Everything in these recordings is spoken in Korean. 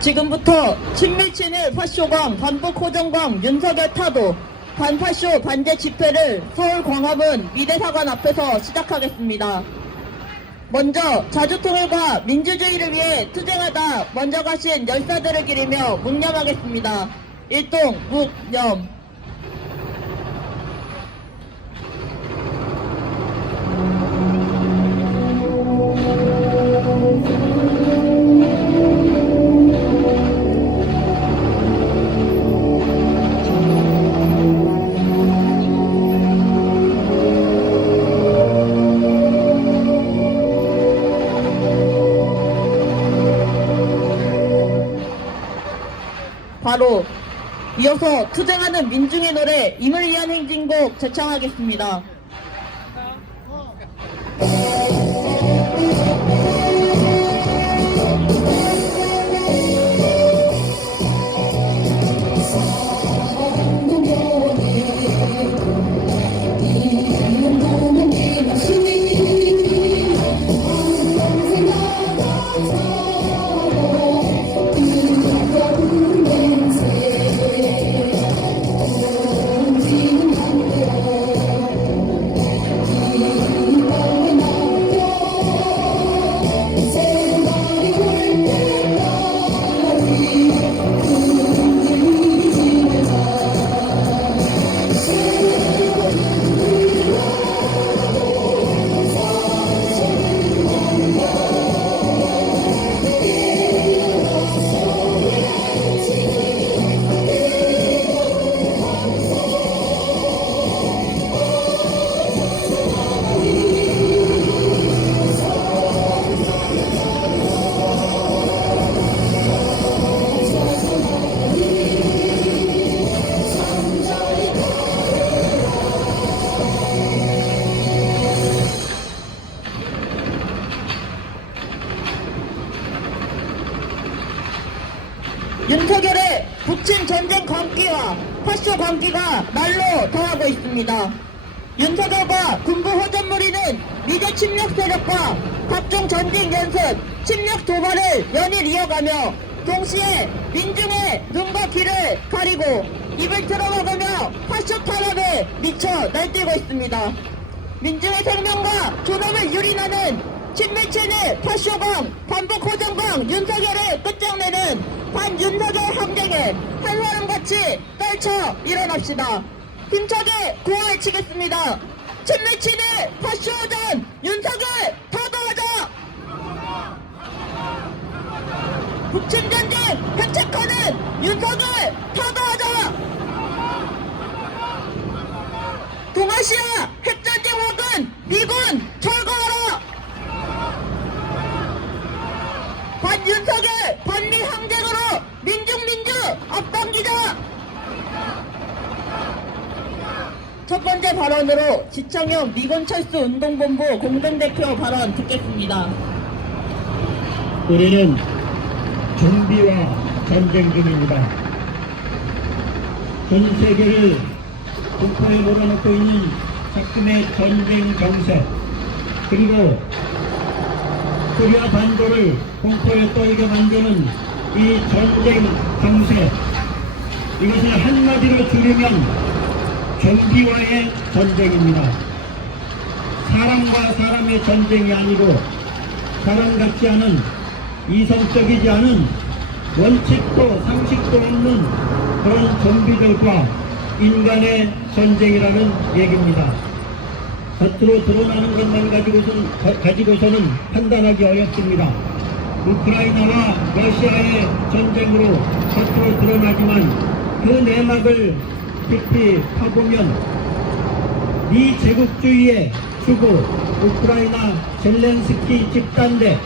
지금부터 친밀친일 파쇼광 반북 호정광 윤석열 타도 반파쇼 반대 집회를 서울 광화문 미대사관 앞에서 시작하겠습니다. 먼저 자주통일과 민주주의를 위해 투쟁하다 먼저 가신 열사들을 기리며 묵념하겠습니다. 일동 묵념. 바로 이어서 투쟁하는 민중의 노래 임을 위한 행진곡 제창하겠습니다. 윤석열의 북침 전쟁 광기와 파쇼 광기가 날로 더하고 있습니다. 윤석열과 군부 호전무리는 미제 침략 세력과 각종 전쟁 연습, 침략 도발을 연일 이어가며 동시에 민중의 눈과 귀를 가리고 입을 틀어막으며 파쇼 탄압에 미쳐 날뛰고 있습니다. 민중의 생명과 존엄을 유린하는 친밀친일 파쇼광 반북 호정광 윤석열을 끝장내는 반윤석열 함정에 한사람같이 떨쳐 일어납시다. 힘차게 구호외치겠습니다. 친밀친일 파쇼호전 윤석열 타도하자. 북침전쟁 획책하는 윤석열 타도하자. 동아시아 핵전쟁 혹은 미군 철거하라. 반윤석열 반미 항쟁으로 민주 앞당기자. 첫 번째 발언으로 지청형 미군 철수 운동본부 공동대표 발언 듣겠습니다. 우리는 좀비와 전쟁 중입니다. 전 세계를 공포에 몰아넣고 있는 작금의 전쟁 정세, 그리고 코리아 반도를 공포에 떠이게 만드는 이 전쟁 정세, 이것을 한마디로 줄이면 좀비와의 전쟁입니다. 사람과 사람의 전쟁이 아니고 사람 같지 않은, 이성적이지 않은, 원칙도 상식도 없는 그런 좀비들과 인간의 전쟁이라는 얘기입니다. 겉으로 드러나는 것만 가지고서는 판단하기 어렵습니다. 우크라이나와 러시아의 전쟁으로 겉으로 드러나지만 그 내막을 깊이 파보면 미 제국주의의 주구 우크라이나 젤렌스키 집단대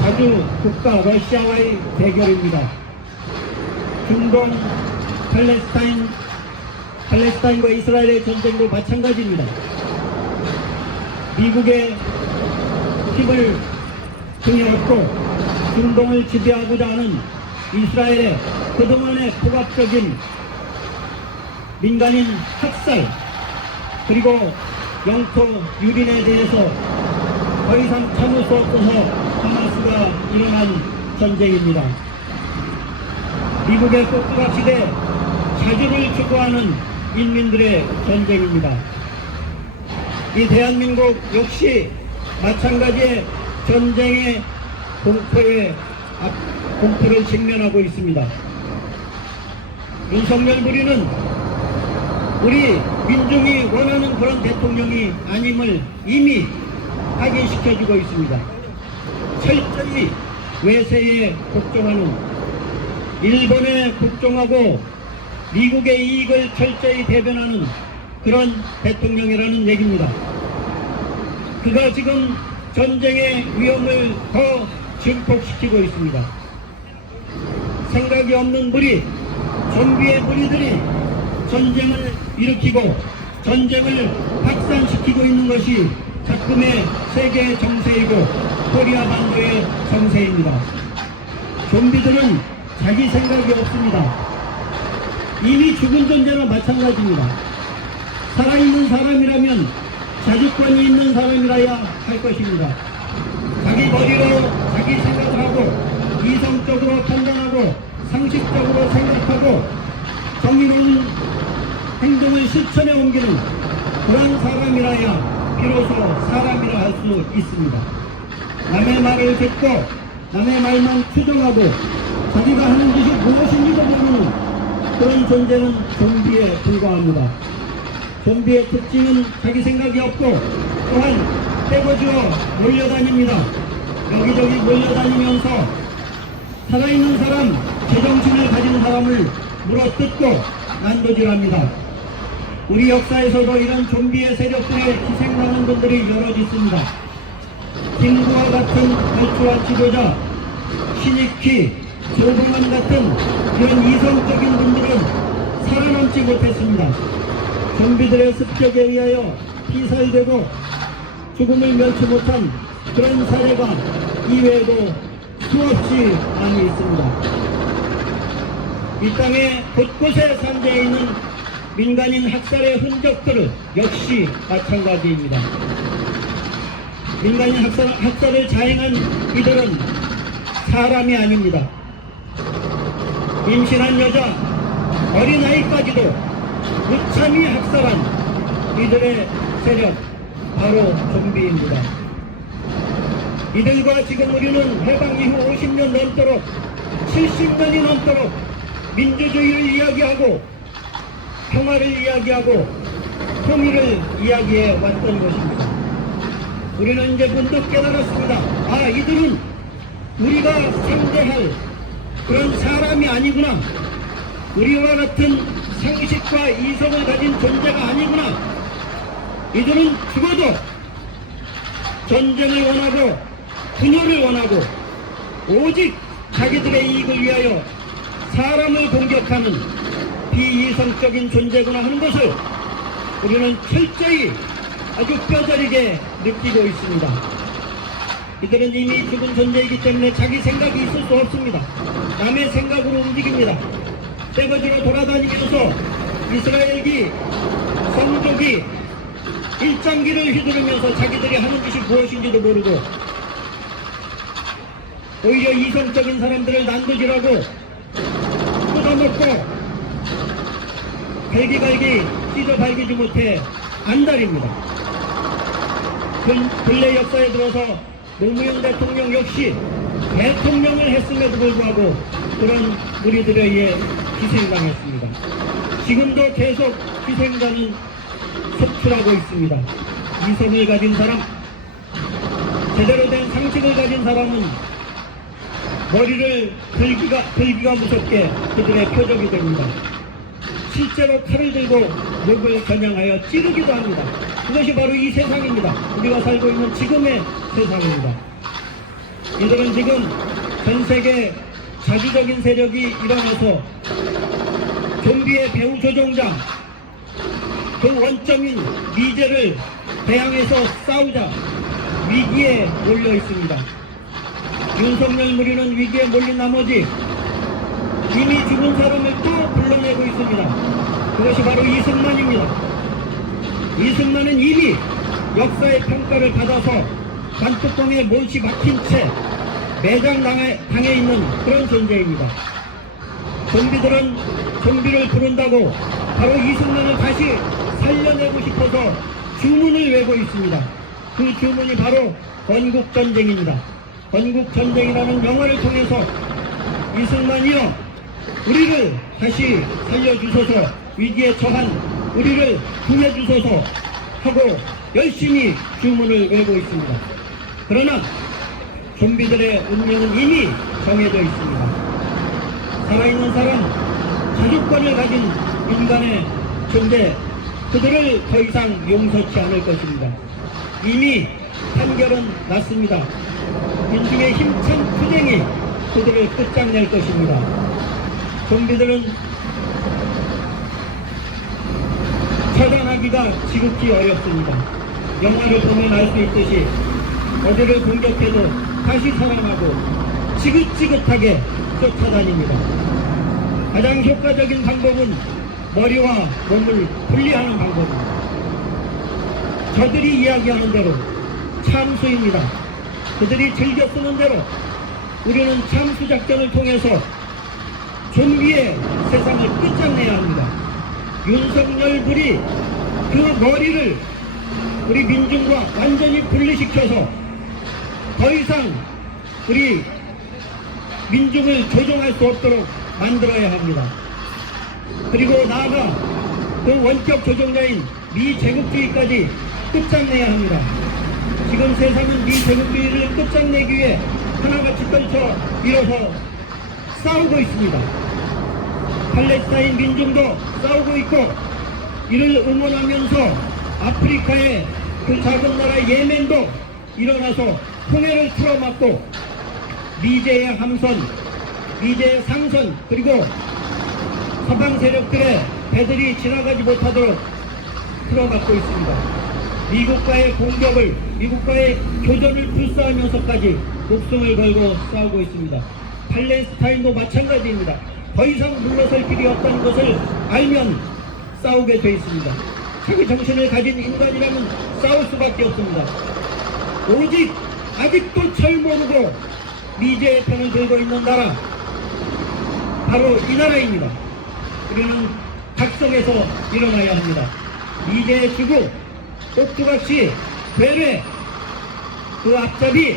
자주 국가 러시아와의 대결입니다. 중동 팔레스타인과 이스라엘의 전쟁도 마찬가지입니다. 미국의 힘을 등에 업고 중동을 지배하고자 하는 이스라엘의 그동안의 폭압적인 민간인 학살, 그리고 영토 유린에 대해서 더 이상 참을 수 없어서 하마스가 일어난 전쟁입니다. 미국의 꼭두각 시대 자주를 추구하는 인민들의 전쟁입니다. 이 대한민국 역시 마찬가지의 전쟁의 공포를 직면하고 있습니다. 윤석열 부리는 우리 민중이 원하는 그런 대통령이 아님을 이미 확인시켜주고 있습니다. 철저히 외세에 복종하는, 일본에 복종하고 미국의 이익을 철저히 대변하는 그런 대통령이라는 얘기입니다. 그가 지금 전쟁의 위험을 더 증폭시키고 있습니다. 생각이 없는 무리, 좀비의 무리들이 전쟁을 일으키고 전쟁을 확산시키고 있는 것이 작금의 세계 정세이고 코리아 반도의 정세입니다. 좀비들은 자기 생각이 없습니다. 이미 죽은 존재나 마찬가지입니다. 살아있는 사람이라면 자주권이 있는 사람이라야 할 것입니다. 자기 머리로 자기 생각을 하고 이성적으로 판단하고 상식적으로 생각하고 정의로운 행동을 실천에 옮기는 그런 사람이라야 비로소 사람이라 할 수 있습니다. 남의 말을 듣고 남의 말만 추종하고 자기가 하는 것이 무엇인지도 모르는 그런 존재는 좀비에 불과합니다. 좀비의 특징은 자기 생각이 없고 또한 떼거지어 몰려다닙니다. 여기저기 몰려다니면서 살아있는 사람, 제정신을 가진 사람을 물어뜯고 난도질합니다. 우리 역사에서도 이런 좀비의 세력들에 희생당한 분들이 여럿 있습니다. 김구와 같은 발초와 지도자, 신익희, 조봉환 같은 이런 이성적인 분들은 살아남지 못했습니다. 좀비들의 습격에 의하여 피살되고 죽음을 면치 못한 그런 사례가 이외에도 수없이 많이 있습니다. 이 땅에 곳곳에 산재해 있는 민간인 학살의 흔적들은 역시 마찬가지입니다. 민간인 학살을 자행한 이들은 사람이 아닙니다. 임신한 여자, 어린아이까지도 무참히 학살한 이들의 세력, 바로 좀비입니다. 이들과 지금 우리는 해방 이후 50년 넘도록 70년이 넘도록 민주주의를 이야기하고 평화를 이야기하고 통일을 이야기해 왔던 것입니다. 우리는 이제 문득 깨달았습니다. 아, 이들은 우리가 상대할 그런 사람이 아니구나. 우리와 같은 상식과 이성을 가진 존재가 아니구나. 이들은 죽어도 전쟁을 원하고 분열을 원하고 오직 자기들의 이익을 위하여 사람을 공격하는 비이성적인 존재구나 하는 것을 우리는 철저히 아주 뼈저리게 느끼고 있습니다. 이들은 이미 죽은 존재이기 때문에 자기 생각이 있을 수 없습니다. 남의 생각으로 움직입니다. 떼거지로 돌아다니면서 이스라엘기 성족이 일장기를 휘두르면서 자기들이 하는 짓이 무엇인지도 모르고 오히려 이성적인 사람들을 난도질하고 뜯어먹고 갈기갈기 찢어 발기지 못해 안달입니다. 근래 역사에 들어서 노무현 대통령 역시 대통령을 했음에도 불구하고 그런 우리들에 의해 희생당했습니다. 지금도 계속 희생당은 속출하고 있습니다. 이성을 가진 사람, 제대로 된 상식을 가진 사람은 머리를 들기가 무섭게 그들의 표적이 됩니다. 실제로 칼을 들고 목을 겨냥하여 찌르기도 합니다. 그것이 바로 이 세상입니다. 우리가 살고 있는 지금의 세상입니다. 이들은 지금 전 세계 자주적인 세력이 일어나서 좀비의 배후 조종장, 그 원점인 미제를 대항해서 싸우자 위기에 몰려 있습니다. 윤석열 무리는 위기에 몰린 나머지 이미 죽은 사람을 또 불러내고 있습니다. 그것이 바로 이승만입니다. 이승만은 이미 역사의 평가를 받아서 관뚜껑에 못이 박힌 채 매장당해 있는 그런 존재입니다. 좀비들은 좀비를 부른다고 바로 이승만을 다시 살려내고 싶어서 주문을 외고 있습니다. 그 주문이 바로 건국전쟁입니다. 건국전쟁이라는 영화를 통해서 이승만이여 우리를 다시 살려주소서, 위기에 처한 우리를 구해주소서 하고 열심히 주문을 외고 있습니다. 그러나 좀비들의 운명은 이미 정해져 있습니다. 살아있는 사람, 자주권을 가진 인간의 존재, 그들을 더 이상 용서치 않을 것입니다. 이미 판결은 났습니다. 민중의 힘찬 투쟁이 그들을 끝장낼 것입니다. 좀비들은 처단하기가 지극히 어렵습니다. 영화를 보면 알 수 있듯이 어디를 공격해도 다시 살아나고 지긋지긋하게 쫓아다닙니다. 가장 효과적인 방법은 머리와 몸을 분리하는 방법입니다. 저들이 이야기하는 대로 참수입니다. 그들이 즐겨 쓰는 대로 우리는 참수작전을 통해서 좀비의 세상을 끝장내야 합니다. 윤석열 불이 그 머리를 우리 민중과 완전히 분리시켜서 더 이상 우리 민중을 조종할 수 없도록 만들어야 합니다. 그리고 나아가 그 원격 조종자인 미제국주의까지 끝장내야 합니다. 지금 세상은 미제국주의를 끝장내기 위해 하나같이 떨쳐 일어서 싸우고 있습니다. 팔레스타인 민중도 싸우고 있고 이를 응원하면서 아프리카의 그 작은 나라 예멘도 일어나서 홍해를 틀어막고 미제의 함선, 미제의 상선, 그리고 서방 세력들의 배들이 지나가지 못하도록 틀어막고 있습니다. 미국과의 공격을, 미국과의 교전을 불사하면서까지 목숨을 걸고 싸우고 있습니다. 팔레스타인도 마찬가지입니다. 더 이상 물러설 길이 없다는 것을 알면 싸우게 돼 있습니다. 자기 정신을 가진 인간이라면 싸울 수밖에 없습니다. 오직 아직도 철 모르고 미제의 편을 들고 있는 나라, 바로 이 나라입니다. 우리는 각성해서 일어나야 합니다. 미제의 주국, 꼭두각시, 괴뢰, 그 앞잡이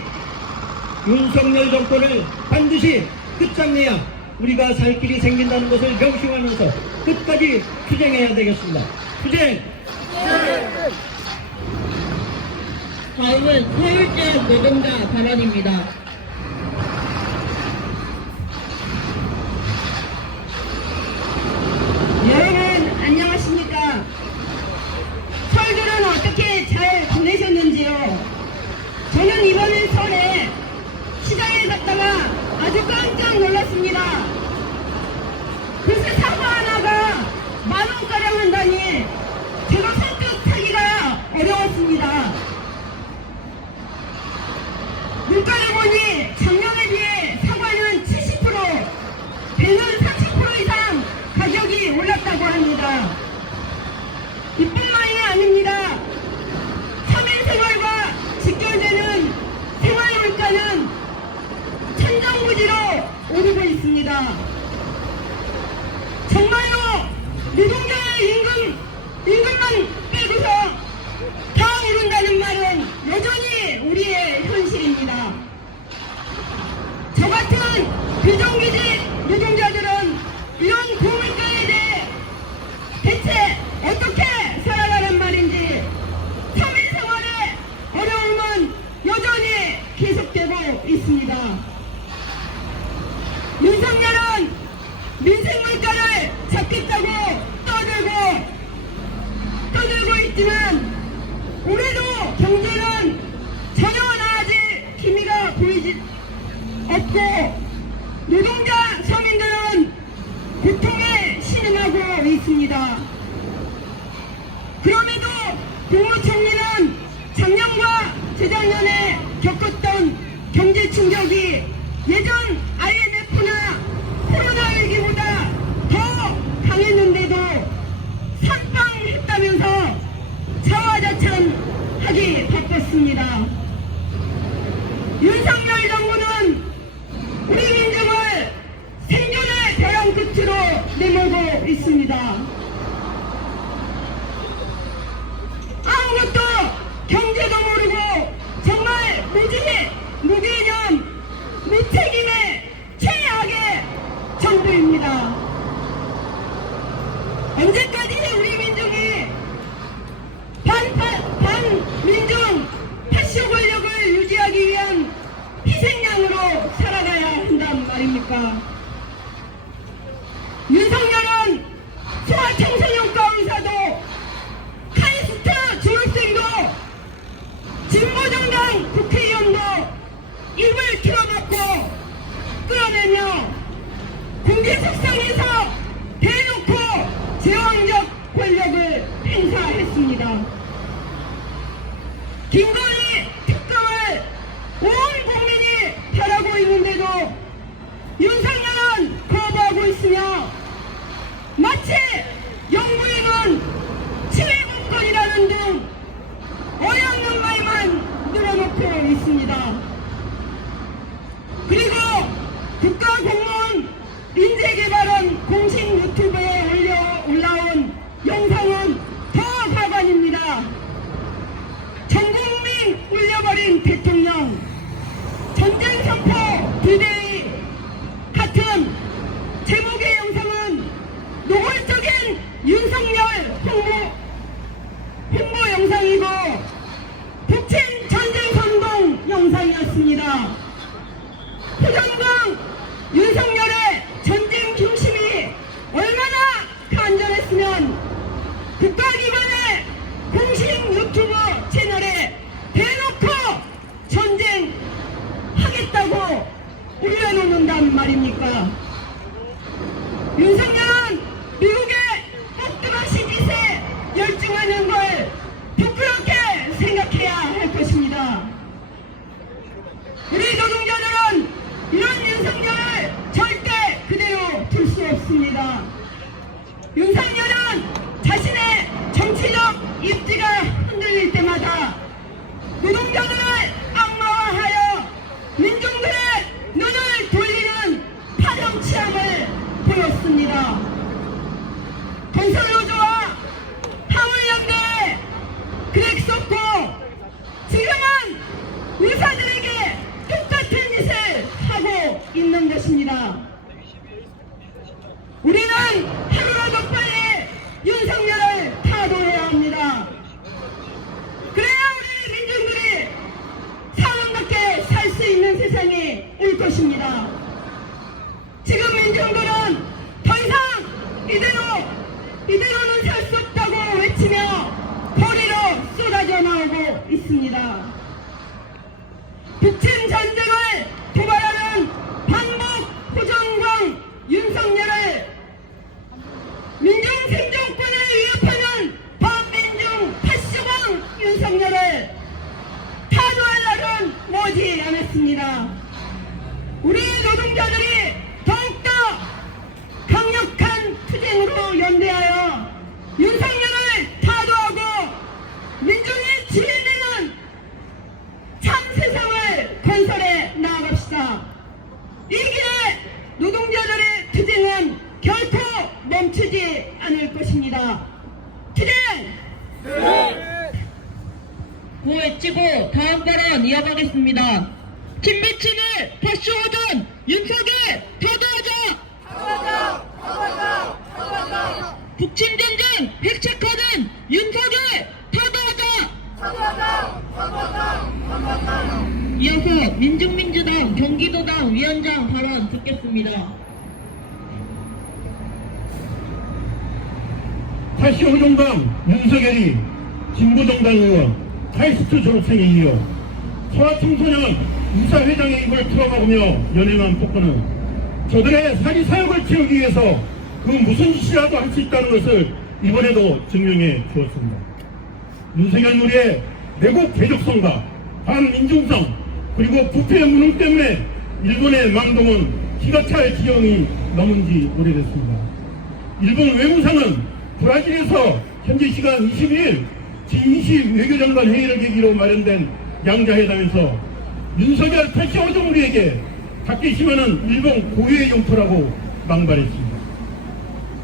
윤석열 정권을 반드시 끝장내야 우리가 살 길이 생긴다는 것을 명심하면서 끝까지 투쟁해야 되겠습니다. 투쟁! 다음은 서울지역 노동자 발언입니다. 여러분 안녕하십니까? 설들은 어떻게 잘 보내셨는지요? 저는 이번에 설에 시장에 갔다가 아주 깜짝 놀랐습니다. 글쎄 사과 하나가 10,000원가량 한다니 제가 선뜻 사기가 어려웠습니다. 물가를 보니 작년에 비해 사과는 70%, 배는 30% 이상 가격이 올랐다고 합니다. 이뿐만이 아닙니다. 사회생활과 직결되는 생활물가는 천정부지로 오르고 있습니다. 정말로 노동자의 임금만 빼고서 다 오른다는 말은 여전히 우리의 현실입니다. 저 같은 비정규직 노동자들은 이런 고물가에 대해 대체 어떻게 살아가란 말인지 사회생활의 어려움은 여전히 계속되고 있습니다. 윤석열은 민생물가를 잡겠다고 떠들고 있지만 올해도 경제는 전혀 나아질 기미가 보이지 없고 노동자 서민들은 고통에 신음하고 있습니다. 그럼에도 국무총리는 작년과 재작년에 겪었던 경제 충격이 예전 IMF나 코로나 위기보다 더 강했는데도 선빵했다면서 자화자찬하기 바빴습니다. 윤석열 정부는 우리 민중을 생존의 벼랑 끝으로 내몰고 있습니다. 아무것도 경제도 모르고 정말 무개념, 무책임의 최악의 정부입니다. 언제까지 우리 민중이 반민중 파쇼 권력을 유지하기 위한 희생양으로 살아가야 한단 말입니까? 윤석열은 소아청소년과 의사도 카이스트 졸업생도 진보정당 국회의원도 입을 틀어막고 끌어내며 공개석상에서 대놓고 제왕적 권력을 행사했습니다. 김건희 특검을 온 국민이 바라고 있는데도 윤석열은 거부하고 있으며 마치 영부인은 치외국권이라는 등 어이없는 말만 늘어놓고 있습니다. 그리고 국가공무원 인재개발원 공식 유튜브에 올라온 영상은 더 가관입니다. 전국민 울려버린 대통령, 전쟁선포 디데이 같은 제목의 영상은 노골적인 윤석열 홍보 영상이고 북침 전쟁선동 영상이었습니다. 표정과 윤석열의 전쟁 중심이 얼마나 간절했으면 국가기관의 공식 유튜브 채널에 대놓고 전쟁하겠다고 올려놓는단 말입니까? 윤석열은 미국의 꼭두가시 짓에 열중하는 걸 부끄럽게 생각해야 할 것입니다. 우리 노동자들은 이런 윤석열을 절대 그대로 둘 수 없습니다. 윤석열은 자신의 정치적 입지가 흔들릴 때마다 노동자들을 악마화하여 민중들의 눈을 돌리는 파렴치함을 보였습니다. 건설노조와 화물연대에 그렉 썼고 지금은 의사들에게 똑같은 짓을 하고 있는 것입니다. 우리는 하루라도 빨리 윤석열을 타도해야 합니다. 그래야 우리 민중들이 사람답게 살 수 있는 세상이 올 것입니다. 지금 민중들은 더 이상 이대로는 살 수 없다고 외치며 거리로 쏟아져 나오고 있습니다. 북침 전쟁을 도발하는 반복 호정광 윤석열을 민중 생존권을 위협하는 반민중 파쇼광 윤석열을 타도할 날은 머지 않았습니다. 우리 노동자들이 더욱더 강력한 투쟁으로 연대하여 윤석열을 타도하고 민중이 지혜되는 참 세상을 건설해 나아갑시다. 이 길에 노동자들의 투쟁은 결코 멈추지 않을 것입니다. 투쟁! 구호외치고 다음 발언 이어가겠습니다. 김비친을 패쇼하던 윤석열 타도하자! 북침전쟁 백책하는 윤석열 타도하자! 이어서 민중민주당 경기도당 위원장 발언 듣겠습니다. 파쇼정당 윤석열이 진보정당 의원 카이스트 졸업생에 이어 소아청소년 이사회장의 입을 틀어막으며 연행한 폭거는 저들의 사리사욕을 채우기 위해서 그 무슨 짓이라도 할 수 있다는 것을 이번에도 증명해 주었습니다. 윤석열 무리의 내국 대적성과 반민중성 그리고 부패 무능 때문에 일본의 망동은 기가 찰 지경이 넘은 지 오래됐습니다. 일본 외무상은 브라질에서 현지 시간 22일 제20 외교장관 회의를 계기로 마련된 양자회담에서 윤석열 패쇼호정우리에게 타케시마는 일본 고유의 영토라고 망발했습니다.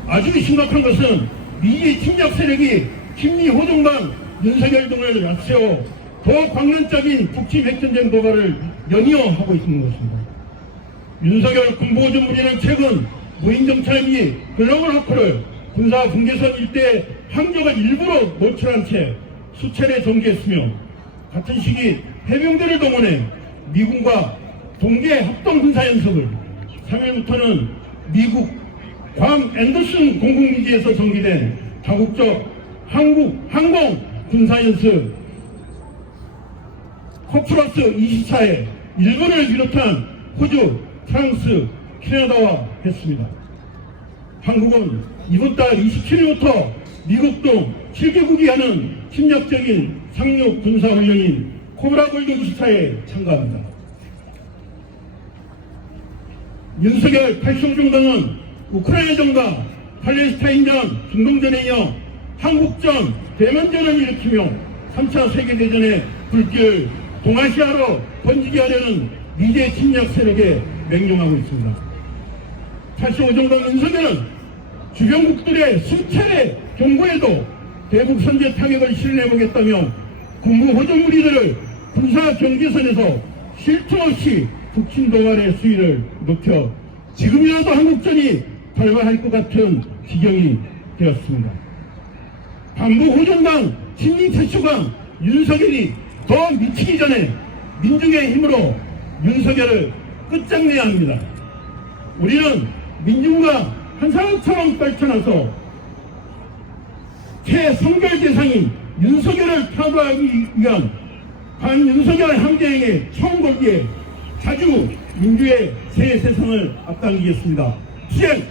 아주 심각한 것은 미지 침략 세력이 친미 호종당 윤석열 등을 앞세워 더 광론적인 북침 핵전쟁 도발을 연이어 하고 있는 것입니다. 윤석열 군부호전부리는 최근 무인정찰 및 글로벌 호크를 군사 분계선 일대 항적을 일부러 노출한 채 수차례 정지했으며 같은 시기 해병대를 동원해 미군과 동계 합동 군사연습을 3일부터는 미국 괌 앤더슨 공군기지에서 전개된 다국적 항공 군사연습 코프러스 24에 일본을 비롯한 호주, 프랑스, 캐나다와 했습니다. 한국은 이번 달 27일부터 미국 등 7개국이 하는 침략적인 상륙 군사훈련인 코브라골드 24에 참가합니다. 윤석열 8성 정당은 우크라이나 정당, 팔레스타인전, 중동전에 이어 한국전, 대만전을 일으키며 3차 세계대전의 불길을 동아시아로 번지게 하려는 미제 침략 세력에 맹종하고 있습니다. 85정당 윤석열은 주변국들의 수차례 경고에도 대북 선제 타격을 실현해보겠다며 군부 호전무리들을 군사 경계선에서 쉴 틈 없이 북침 도발의 수위를 높여 지금이라도 한국전이 발발할 것 같은 지경이 되었습니다. 반부 호전당 친미 태초강 윤석열이 더 미치기 전에 민중의 힘으로 윤석열을 끝장내야 합니다. 우리는 민중과 한 사람처럼 떨쳐나서 최성결 대상인 윤석열을 타도하기 위한 반윤석열 함대행의 처음 걸기에 자주 민주의 새 세상을 앞당기겠습니다. 시행!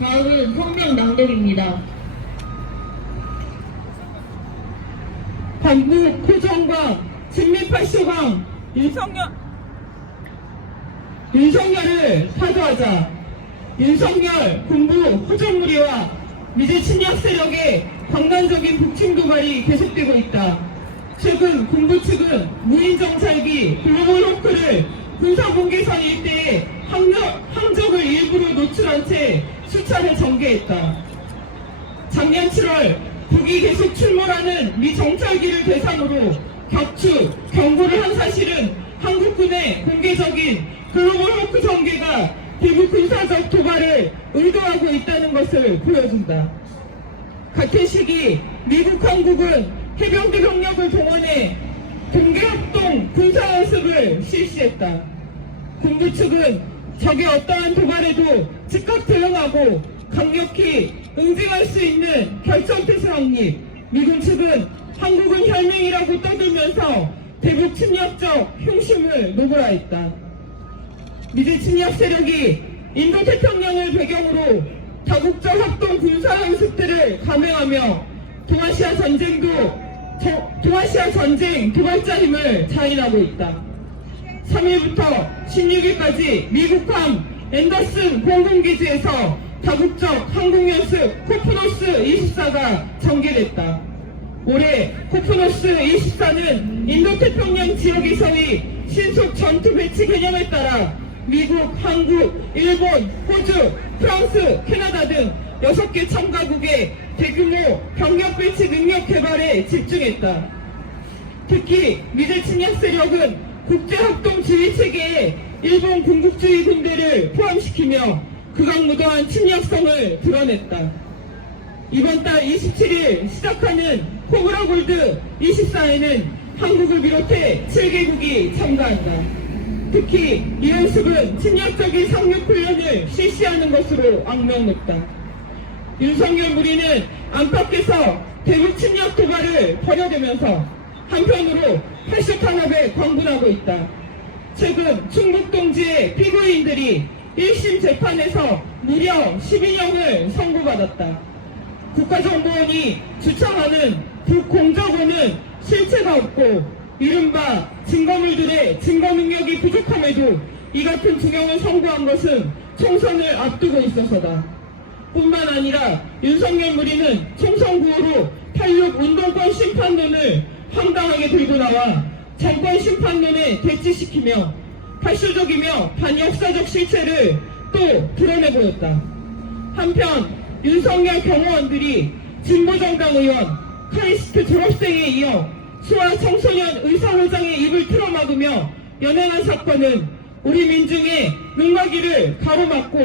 다음은 성명 낭독입니다. 반북 호전과 친미8쇼강 윤석열을 타도하자. 윤석열 군부 호전무리와 미제 침략 세력의 광단적인 북침 도발이 계속되고 있다. 최근 군부 측은 무인정찰기 글로벌 호크를 군사분계선 일대에 항적을 일부러 노출한 채 수차례 전개했다. 작년 7월 북이 계속 출몰하는 미 정찰기를 대상으로 격추, 경고를 한 사실은 한국군의 공개적인 글로벌 호크 전개가 대북 군사적 도발을 의도하고 있다는 것을 보여준다. 같은 시기 미국 한국은 해병대 병력을 동원해 동계합동 군사연습을 실시했다. 군부 측은 적의 어떠한 도발에도 즉각 대응하고 강력히 응징할 수 있는 결정태세 확립. 미군 측은 한국은 혈맹이라고 떠들면서 대북 침략적 흉심을 노골화했다. 미제 침략 세력이 인도태평양을 배경으로 다국적 합동 군사연습들을 감행하며 동아시아 전쟁 도발자 힘을 자인하고 있다. 3일부터 16일까지 미국함 앤더슨 공군기지에서 다국적 항공연습 코프노스 24가 전개됐다. 올해 코프노스 24는 인도태평양 지역에서의 신속 전투 배치 개념에 따라 미국, 한국, 일본, 호주, 프랑스, 캐나다 등 6개 참가국의 대규모 병력 배치 능력 개발에 집중했다. 특히 미제 침략 세력은 국제합동 지휘 체계에 일본 군국주의 군대를 포함시키며 극악무도한 침략성을 드러냈다. 이번 달 27일 시작하는 코브라골드 24에는 한국을 비롯해 7개국이 참가한다. 특히 이 연습은 침략적인 상륙훈련을 실시하는 것으로 악명 높다. 윤석열 무리는 안팎에서 대북 침략 도발을 벌여대면서 한편으로 8쇼 탄압에 광분하고 있다. 최근 충북동지의 피고인들이 1심 재판에서 무려 12년을 선고받았다. 국가정보원이 주창하는 북공적원은 실체가 없고 이른바 증거물들의 증거 능력이 부족함에도 이 같은 중형을 선고한 것은 총선을 앞두고 있어서다. 뿐만 아니라 윤석열 무리는 총선 구호로 86 운동권 심판론을 황당하게 들고 나와 정권 심판론에 대치시키며 팔쇼적이며 반역사적 실체를 또 드러내보였다. 한편 윤석열 경호원들이 진보정당 의원, 카이스트 졸업생에 이어 수아 청소년 의사회장의 입을 틀어막으며 연행한 사건은 우리 민중의 눈과 귀를 가로막고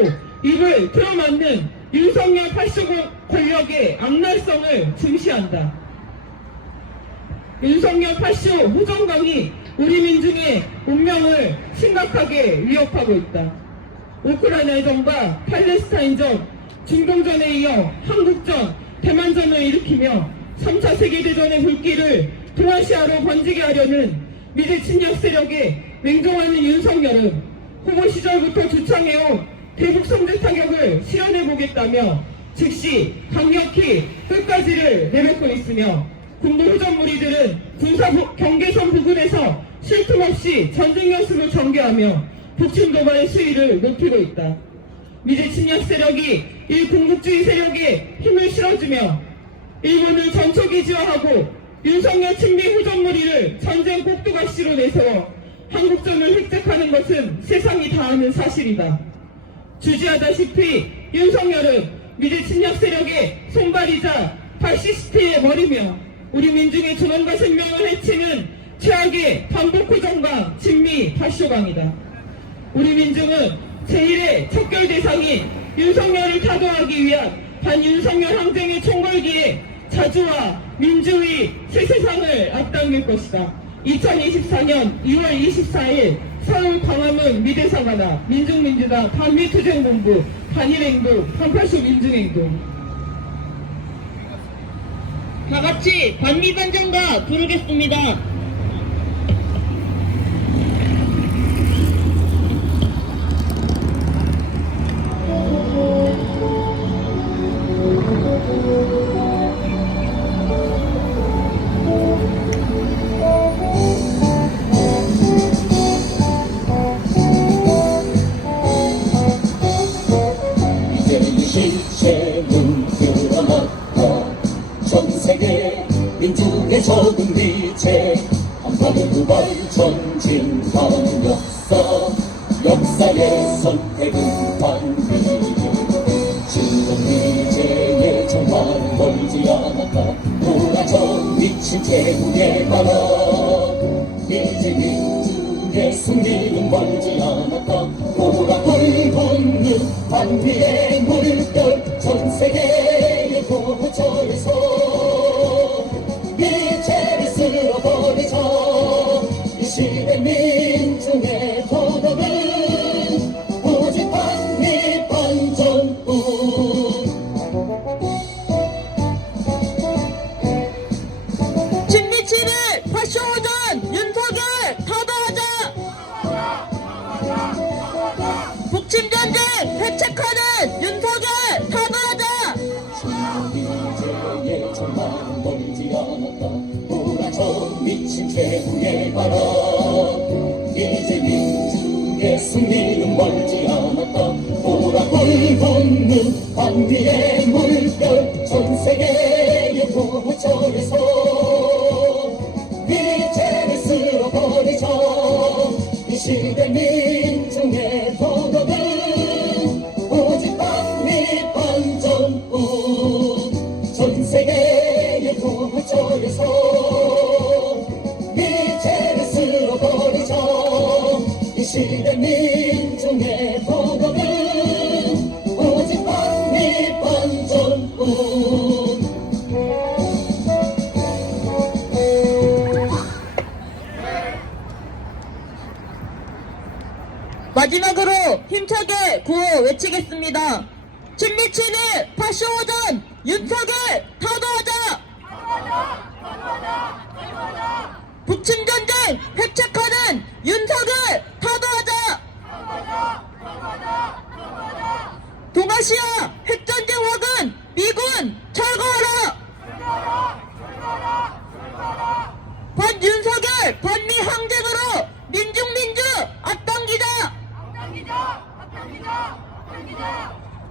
입을 틀어막는 윤석열 8조 권력의 악랄성을 증시한다. 윤석열 8조 후정강이 우리 민중의 운명을 심각하게 위협하고 있다. 우크라이나 해전과 팔레스타인전, 중동전에 이어 한국전, 대만전을 일으키며 3차 세계대전의 불길을 동아시아로 번지게 하려는 미제 침략 세력에 맹종하는 윤석열은 후보 시절부터 주창해온 대북 선제 타격을 실현해보겠다며 즉시 강력히 끝까지를 내뱉고 있으며 군부 후전 무리들은 군사 경계선 부근에서 쉴 틈 없이 전쟁 연습을 전개하며 북침 도발의 수위를 높이고 있다. 미제 침략 세력이 일궁극주의 세력에 힘을 실어주며 일본을 전초기지화하고 윤석열 친미 후전 무리를 전쟁 꼭두가시로 내세워 한국전을 획득하는 것은 세상이 다 아는 사실이다. 주지하다시피 윤석열은 미제 침략 세력의 손발이자 파시스트의 머리며 우리 민중의 존엄과 생명을 해치는 최악의 반복호전과 진미 파쇼강이다. 우리 민중은 제1의 척결 대상인 윤석열을 타도하기 위한 반윤석열 항쟁의 총궐기에 자주와 민주의 새 세상을 앞당길 것이다. 2024년 2월 24일 서울 광화문 미대사관아 민중민주당 반미투쟁본부 반일행동 반팔쇼 민중행동. 다같이 반미반장가 부르겠습니다. 실체는 드러났다. 전세계 민중의 적은 빛에 한반도 두발 전진하는 역사의 선택은 반비. 지금 미제에 정말 멀지 않았다. 돌아져 미친 제국의 바람. 이제 민중의 승리는 멀지 않았다. 돌아 붉은 반비의 물결 전세계의 고처에서 미제를 쓸어버리자. 이 시대 민중의 도덕은 오직 반미 반전뿐. 진미치를 파쇼오전 윤석열 타도하자. 북침전쟁 회책하는 윤석열 타도하자. 이제의 정말 멀지 않았다. 돌아져 미친 최후의 바람. 이제 민중의 승리는 멀지 않았다. 돌아 굴붙는 반비의 물결 전세계의 고처에서 미제를 쓸어버리자. 이 시대 민중의 도덕은 오직 반미 반전뿐. 전세계의 고처에서 미제를 쓸어버리자. 이 시대 민중의 도덕은 오직 반미 반전뿐. 마지막으로 힘차게 구호 외치겠습니다. 진미치는 파쇼오전 윤석열 타도하자. 북침전쟁 회책하는 윤석열 타도하자. 동아시아 핵전쟁 화근 미군 철거하라. 반윤석열 반미 항쟁으로 민주 앞당기자.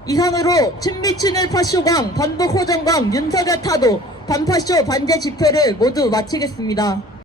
이상으로 친미친일 파쇼강 반북호전강 윤석열 타도 반파쇼 반제 집회를 모두 마치겠습니다.